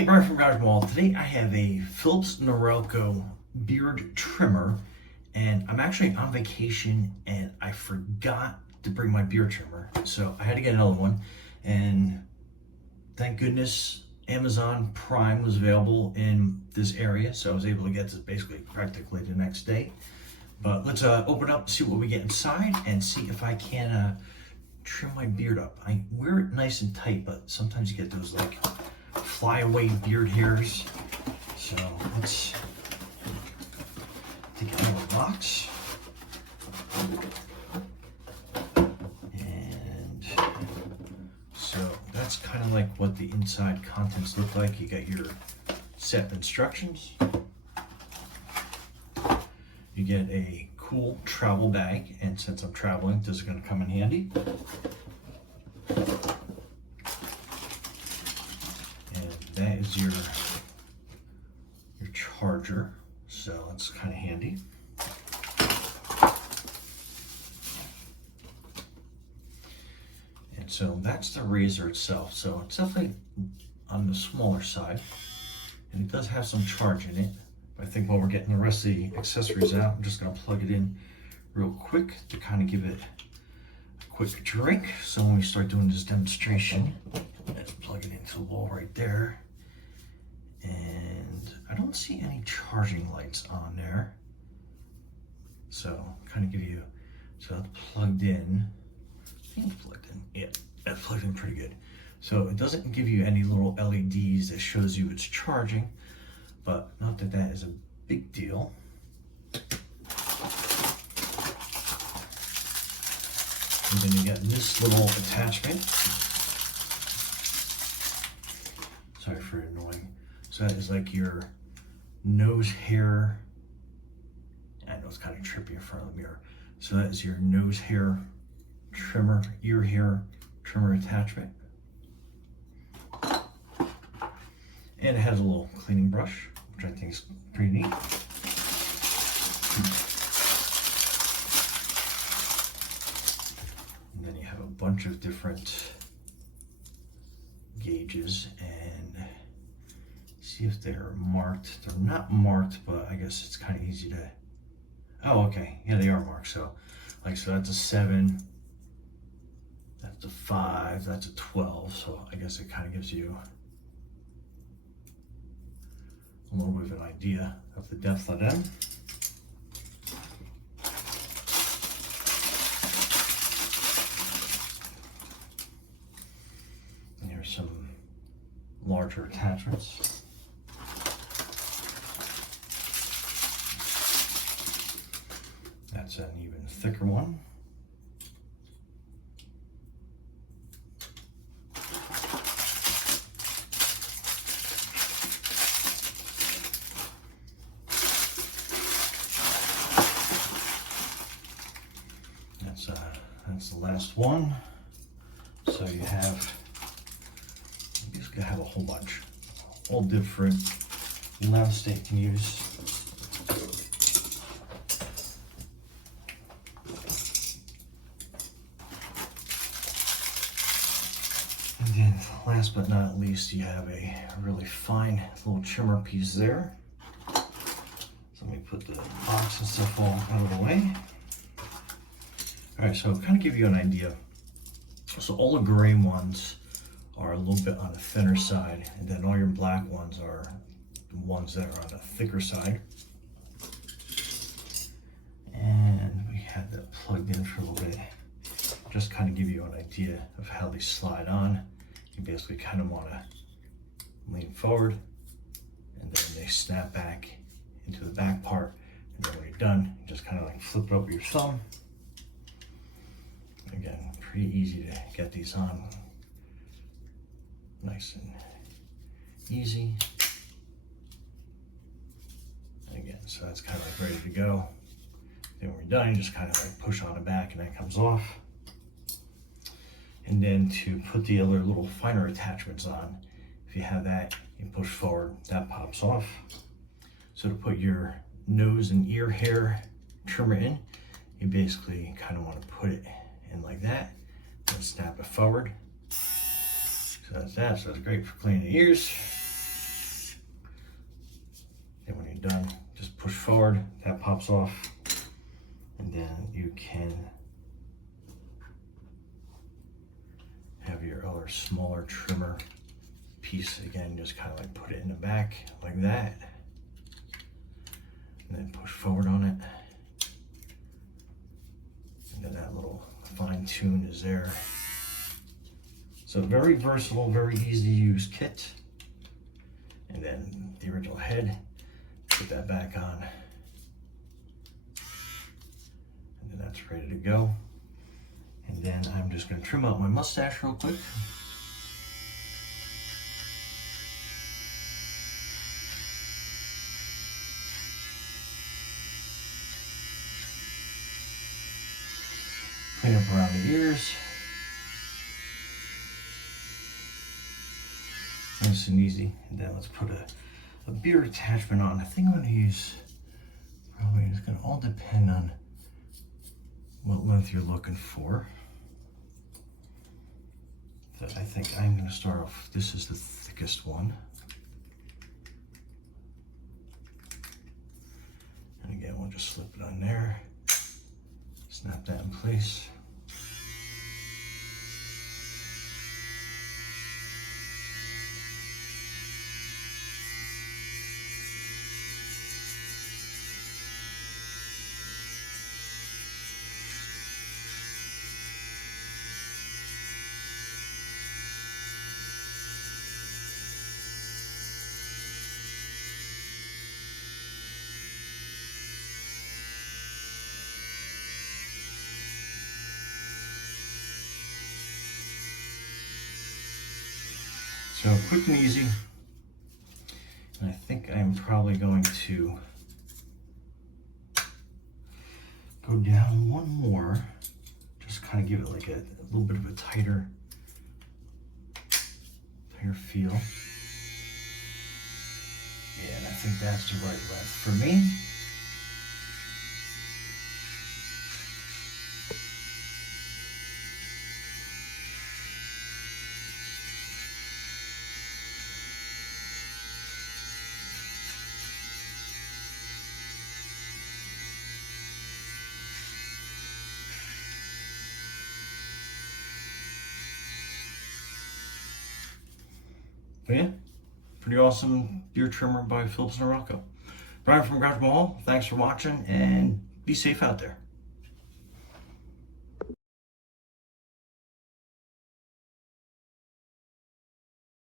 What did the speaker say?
Hey, Brian from Garage Mall. Today I have a Philips Norelco beard trimmer, and I'm actually on vacation and I forgot to bring my beard trimmer, so I had to get another one. And thank goodness Amazon Prime was available in this area, so I was able to get this basically practically the next day. But let's open up, see what we get inside, and see if I can trim my beard up. I wear it nice and tight, but sometimes you get those like flyaway beard hairs. So let's take it out of the box. And so that's kind of like what the inside contents look like. You got your set of instructions. You get a cool travel bag, and since I'm traveling, this is going to come in handy. That is your charger, so that's kind of handy. And so that's the razor itself. So it's definitely on the smaller side, and it does have some charge in it. But I think while we're getting the rest of the accessories out, I'm just going to plug it in real quick to kind of give it a quick drink. So when we start doing this demonstration, let's plug it into the wall right there. And I don't see any charging lights on there. So kind of give you, so that's plugged in. I think it's plugged in. Yeah, that's plugged in pretty good. So it doesn't give you any little LEDs that shows you it's charging, but not that that is a big deal. And then you got this little attachment. Sorry for annoying. So that is like your nose hair. I know it's kind of trippy in front of the mirror. So that is your nose hair trimmer, ear hair trimmer attachment. And it has a little cleaning brush, which I think is pretty neat. And then you have a bunch of different gauges, and see if they're marked. They're not marked, but I guess it's kind of easy to, oh, okay, yeah, they are marked. So like, so that's a 7, that's a 5, that's a 12. So I guess it kind of gives you a little bit of an idea of the depth of them. And here's some larger attachments. That's an even thicker one. That's the last one. So you have, you basically have a whole bunch, all different lengths that you can use. And then last but not least, you have a really fine little trimmer piece there. So let me put the box and stuff all out of the way. All right, so kind of give you an idea. So all the gray ones are a little bit on the thinner side, and then all your black ones are the ones that are on the thicker side. And we had that plugged in for a little bit. Just kind of give you an idea of how they slide on. You basically kind of want to lean forward, and then they snap back into the back part. And then when you're done, you just kind of like flip it over your thumb. Again, pretty easy to get these on. Nice and easy. And again, so that's kind of like ready to go. Then when we're done, you just kind of like push on the back and that comes off. And then to put the other little finer attachments on, if you have that, you push forward, that pops off. So to put your nose and ear hair trimmer in, you basically kind of want to put it in like that, and snap it forward. So that's that. So it's great for cleaning the ears. you're done, just push forward, that pops off, and then you can have your other smaller trimmer piece. Again, just kind of like put it in the back like that, and then push forward on it, and then that little fine tune is there. So very versatile, very easy to use kit. And then the original head, put that back on, and then that's ready to go. And then I'm just going to trim out my mustache real quick. Clean up around the ears. Nice and easy. And then let's put a beard attachment on. I think I'm going to use, probably it's going to all depend on what length you're looking for. So I think I'm going to start off, this is the thickest one. And again, we'll just slip it on there. Snap that in place. So quick and easy. And I think I'm probably going to go down one more, just kind of give it like a little bit of a tighter feel. Yeah, and I think that's the right length for me. But yeah, pretty awesome beard trimmer by Philips Norelco. Brian from Garage Mall, thanks for watching, and be safe out there.